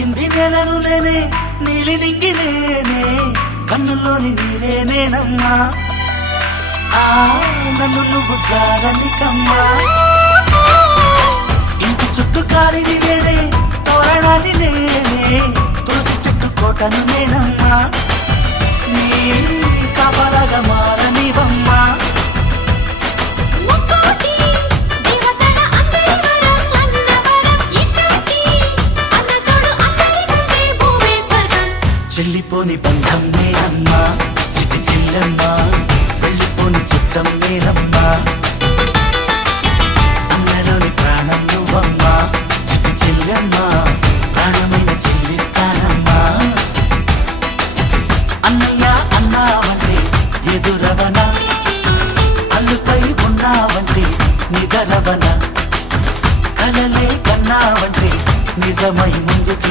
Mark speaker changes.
Speaker 1: తాకింది నేలను నేనే నీలి నింగి నేనే కన్నుల్లోని నీరే నేనమ్మా. ఆ నన్ను నువ్వు జాలని కమ్మా. ఇంటి చుట్టూ కాలిని నేనే తోరణాన్ని నేనే తులసి చెట్టు కోటను నేనమ్మా. చెల్లిపోని బంధం నేనమ్మా. చిటి చెల్లెమ్మా. వెళ్ళిపోని చిత్తం నేనమ్మా. అందలోని ప్రాణం నువ్వమ్మా. చిటి చెల్లెమ్మా. ప్రాణమైన చెల్లిస్తానమ్మా. అన్నయ్య అన్నావంటే ఎదురవన అల్లుపై ఉన్నావంటే నిదరవన కలలే కన్నావంటే నిజమై ముందుకి